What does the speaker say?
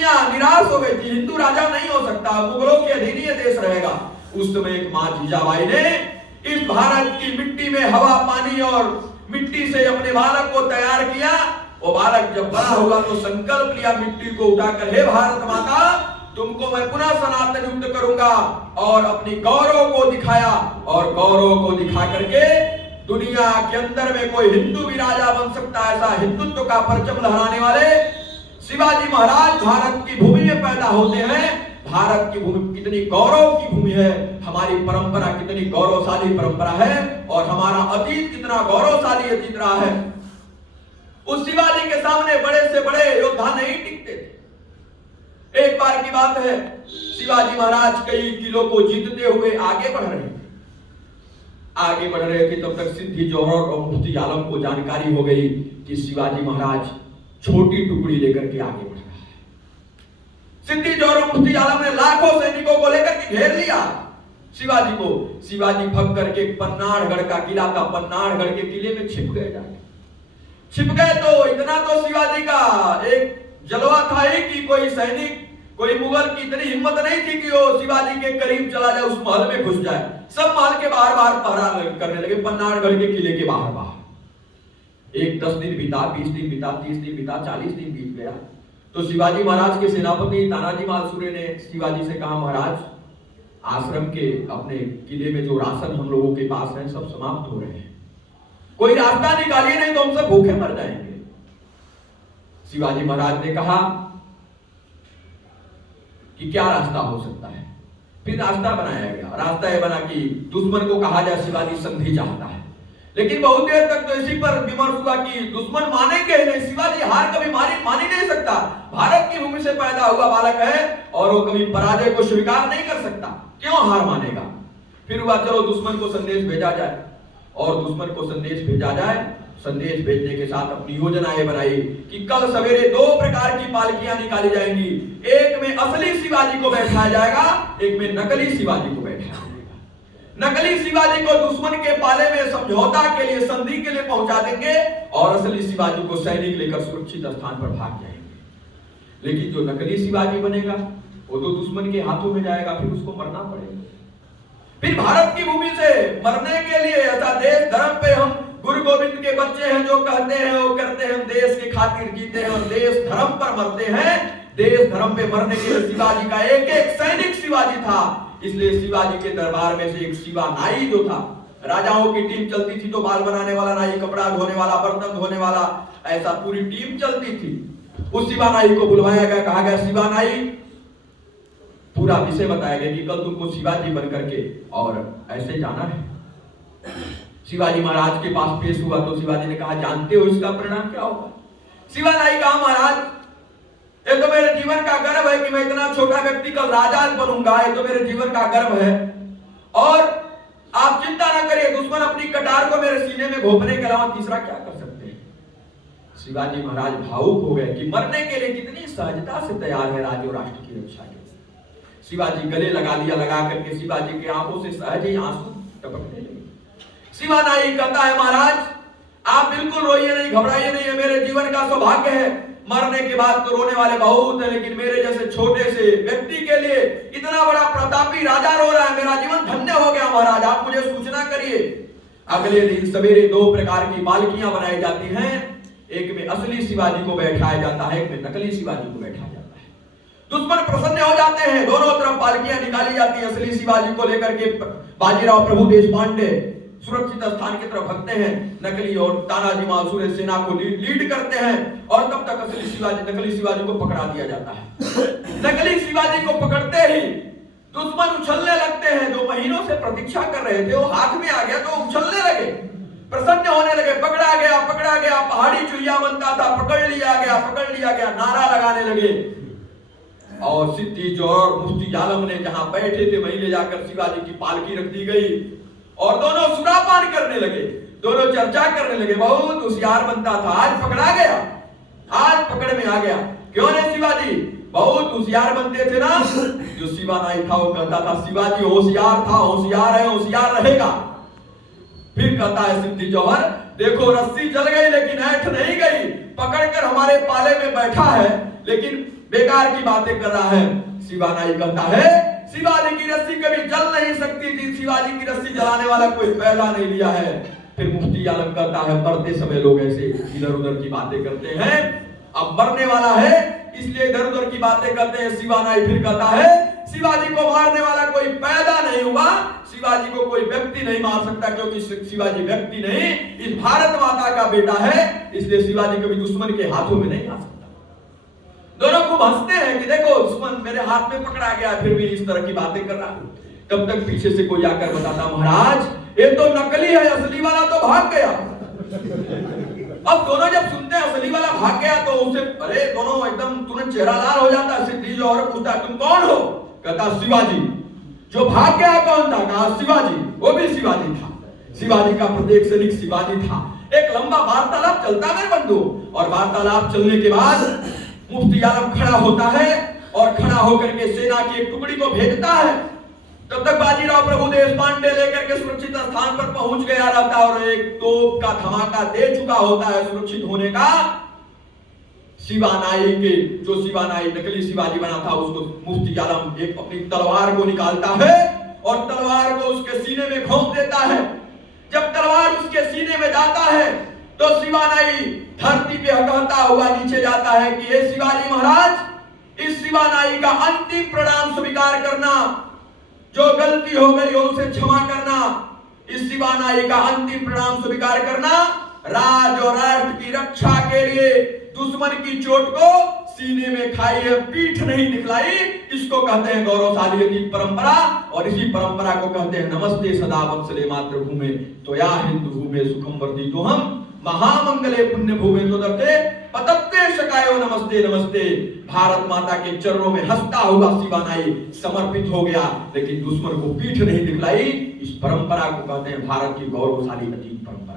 दुनिया निराश हो गई थी, हिंदू राजा नहीं हो सकता, मुगलों के अधीन ये देश रहेगा। उस समय एक मां जीजाबाई ने इस भारत की मिट्टी में हवा पानी और मिट्टी से अपने बालक को तैयार किया। वो बालक जब बड़ा हुआ तो संकल्प लिया मिट्टी को उठाकर, हे भारत माता तुमको मैं पुनः सनातन युक्त करूंगा, और अपनी गौरव को दिखाया। और गौरव को दिखा करके दुनिया के अंदर में कोई हिंदू भी राजा बन सकता है, ऐसा हिंदुत्व का परचम लहराने वाले शिवाजी महाराज भारत की भूमि में पैदा होते हैं। भारत की भूमि कितनी गौरव की भूमि है, हमारी परंपरा कितनी गौरवशाली परंपरा है, और हमारा अतीत कितना गौरवशाली अतीत रहा है। उस शिवाजी के सामने बड़े से बड़े योद्धा नहीं टिकते थे। एक बार की बात है, शिवाजी महाराज कई किलो को जीतते हुए आगे बढ़ रहे थे। आगे बढ़ रहे थे तब तक सिद्दी जोहर और मुफ्ती आलम को जानकारी हो गई कि शिवाजी महाराज छोटी टुकड़ी लेकर के आगे बढ़ रहा है। सिद्दी जोहर और मुफ्ती आलम ने लाखों सैनिकों को लेकर के घेर लिया शिवाजी को। शिवाजी भग करके पन्नाड़गढ़ का किला था, पन्नाड़गढ़ के किले में छिप गए। जाके छिप गए तो इतना तो शिवाजी का एक जलवा था ही कि कोई सैनिक, कोई मुगल की इतनी हिम्मत नहीं थी कि वो शिवाजी के करीब चला जाए, उस महल में घुस जाए। सब महल के बाहर बाहर पहरा करने लगे, पन्नाड़गढ़ के किले के बाहर बाहर। एक 10 दिन बीता, 20 दिन बीता, 30 दिन बीता, 40 दिन बीत गया तो शिवाजी महाराज के सेनापति तानाजी मालसूरे ने शिवाजी से कहा, महाराज आश्रम के अपने किले में जो राशन हम लोगों के पास है सब समाप्त हो रहे हैं, कोई रास्ता निकालिए नहीं तो हम सब भूखे मर जाएंगे। शिवाजी महाराज ने कहा कि क्या रास्ता हो सकता है। फिर रास्ता बनाया गया। रास्ता यह बना कि दुश्मन को कहा जाए शिवाजी संधि चाहता है, लेकिन बहुत देर तक तो इसी पर विमर्श हुआ कि दुश्मन मानेंगे ही नहीं, शिवाजी हार कभी मान ही नहीं सकता। भारत की भूमि से पैदा हुआ बालक है और वो कभी पराजय को स्वीकार नहीं कर सकता, क्यों हार मानेगा। फिर हुआ चलो दुश्मन को संदेश भेजा जाए, और दुश्मन को संदेश भेजा जाए। संदेश भेजने के साथ अपनी योजना ये बनाई कि कल सवेरे 2 प्रकार की पालकियां निकाली जाएंगी, एक में असली शिवाजी को बैठाया जाएगा, एक में नकली शिवाजी को बैठाया जाएगा। नकली शिवाजी को दुश्मन के पाले में समझौता के लिए, संधि के लिए पहुंचा देंगे, और असली शिवाजी को सैनिक लेकर सुरक्षित स्थान पर भाग जाएंगे। लेकिन जो नकली शिवाजी बनेगा वो तो दुश्मन के हाथों में जाएगा, फिर उसको मरना पड़ेगा। फिर भारत की भूमि से मरने के लिए, ऐसा देश धर्म पे हम गुरु गोविंद के बच्चे हैं, जो कहते हैं वो करते हैं, हम देश के खातिर जीते हैं और देश धर्म पर मरते हैं। देश धर्म पे मरने के लिए शिवाजी का एक एक सैनिक शिवाजी था। इसलिए शिवाजी के दरबार में से एक शिवा नाई जो था, राजाओं की टीम चलती थी तो बाल बनाने वाला नाई, कपड़ा धोने वाला, बर्तन धोने वाला, ऐसा पूरी टीम चलती थी। उस शिवा नाई को बुलवाया गया, कहा गया शिवा नाई, पूरा विषय बताया गया कि कल तुमको शिवाजी बन करके और ऐसे जाना है। शिवाजी महाराज के पास पेश हुआ तो शिवाजी ने कहा, जानते हो इसका परिणाम क्या होगा। शिवा नाई कहा, महाराज ये तो मेरे जीवन का गर्व है कि मैं इतना छोटा व्यक्ति कल राजा बनूंगा, ये तो मेरे जीवन का गर्व है, और आप चिंता ना करिए, दुश्मन अपनी कटार को मेरे सीने में घोंपने के अलावा तीसरा क्या कर सकते हैं। शिवाजी महाराज भावुक हो गए कि मरने के लिए कितनी सहजता से तैयार है राज्य और राष्ट्र की रक्षा के लिए। शिवाजी गले लगा लिया, लगा करके शिवाजी की आंखों से सहज ही आंसू टपकने लगे। शिवा नाई कहता है, महाराज आप बिल्कुल रोइए नहीं, घबराइए नहीं, मेरे जीवन का सौभाग्य है। मरने के बाद तो रोने वाले बहुत है, लेकिन मेरे जैसे छोटे से व्यक्ति के लिए इतना बड़ा प्रतापी राजा रो रहा है, मेरा जीवन धन्य हो गया। महाराज आप मुझे सूचना करिए। अगले दिन सवेरे 2 प्रकार की पालकियां बनाई जाती हैं, एक में असली शिवाजी को बैठाया जाता है, एक में नकली शिवाजी को बैठाया जाता है। दुश्मन प्रसन्न हो जाते हैं, दोनों तरफ पालकियां निकाली जाती हैं। असली शिवाजी को लेकर के बाजीराव प्रभु देश पांडे सुरक्षित स्थान की तरफ भगते हैं, नकली और तानाजी मालसूरे सेना को लीड करते हैं, और तब तक असली शिवाजी, नकली शिवाजी को पकड़ा दिया जाता है। नकली शिवाजी को पकड़ते ही दुश्मन उछलने लगते हैं। जो महीनों से प्रतीक्षा कर रहे थे वो हाथ में आ गया तो उछलने लगे, प्रसन्न होने लगे। पकड़ा गया, पकड़ा गया, पहाड़ी चुहिया बनता था, पकड़ लिया गया, पकड़ लिया गया, नारा लगाने लगे। और सिद्दी जोहर मुफ्ती आलम ने जहां बैठे थे वहीं ले जाकर शिवाजी की पालकी रख दी गई, और दोनों सुरापान करने लगे, दोनों चर्चा करने लगे। बहुत होशियार बनता था, आज पकड़ा गया, आज पकड़ में आ गया। क्यों ने शिवाजी बहुत होशियार बनते थे ना। जो शिवा नाई था वो कहता था शिवाजी होशियार था, होशियार है, होशियार रहेगा। फिर कहता है सिद्दी जोहर, देखो रस्सी जल गई लेकिन ऐठ नहीं गई, पकड़कर हमारे पाले में बैठा है, लेकिन बेकार की बातें कर रहा है। शिवानाई कहता है शिवाजी की रस्सी कभी जल नहीं सकती थी, शिवाजी की रस्सी जलाने वाला कोई पैदा नहीं लिया है। फिर मुफ्ती आलम कहता है मरते समय लोग ऐसे इधर उधर की बातें करते हैं, अब मरने वाला है इसलिए इधर उधर की बातें करते हैं। शिवानाई फिर कहता है शिवाजी को मारने वाला कोई पैदा नहीं हुआ, शिवाजी को कोई व्यक्ति नहीं मार सकता, क्योंकि शिवाजी व्यक्ति नहीं इस भारत माता का बेटा है, इसलिए शिवाजी कभी दुश्मन के हाथों में नहीं आ सकता। दोनों खूब हंसते हैं कि देखो दुश्मन मेरे हाथ में पकड़ा गया, फिर भी इस तरह की बातें कर रहा है। तब तक पीछे से कोई आकर बताता महाराज ये तो नकली है, असली वाला तो भाग गया। अब दोनों जब सुनते हैं असली वाला भाग गया तो उसे अरे दोनों एकदम तुरंत चेहरा लाल हो जाता है। सिद्धि जो और पूछता तुम कौन हो? कहता शिवाजी। जो भाग गया कौन था? कहा शिवाजी। वो भी शिवाजी था, शिवाजी का प्रत्येक सैनिक शिवाजी था। एक लंबा वार्तालाप चलता मेरे बंधु, और वार्तालाप चलने के बाद मुफ्ती आलम खड़ा होता है और खड़ा होकर के सेना की एक टुकड़ी को भेजता है। तब तक बाजीराव प्रभुदेव पांडे लेकर के सुरक्षित स्थान पर पहुंच गया रहता है और एक तोप का धमाका दे चुका होता है सुरक्षित होने का। शिवानाई के जो शिवानाई नकली शिवाजी बना था उसको मुफ्ती आलम एक अपनी तलवार को निकालता है और तलवार को उसके सीने में घोंप देता है। जब तलवार उसके सीने में जाता है तो शिवानाई धरती पे हकहता हुआ नीचे जाता है कि हे शिवाजी महाराज, इस शिवानाई का अंतिम प्रणाम स्वीकार करना, जो गलती हो गई हो उसे क्षमा करना, इस शिवानाई का अंतिम प्रणाम स्वीकार करना, राज और राष्ट्र की रक्षा के लिए दुश्मन की चोट को सीने में खाई है, पीठ नहीं दिखलाई। इसको कहते हैं गौरवशाली अतीत परंपरा, और इसी परंपरा को कहते हैं नमस्ते सदा वत्सले मातृभूमे त्वया हिंदू भूमे सुखम वर्धितो हम महामंगले पुण्य भूमे तदर्थे पतत्ते शकायो नमस्ते नमस्ते। भारत माता के चरणों में हंसता हुआ शिवानाई समर्पित हो गया, लेकिन दुश्मन को पीठ नहीं दिखलाई। इस परंपरा को कहते हैं भारत की गौरवशाली अतीत परंपरा।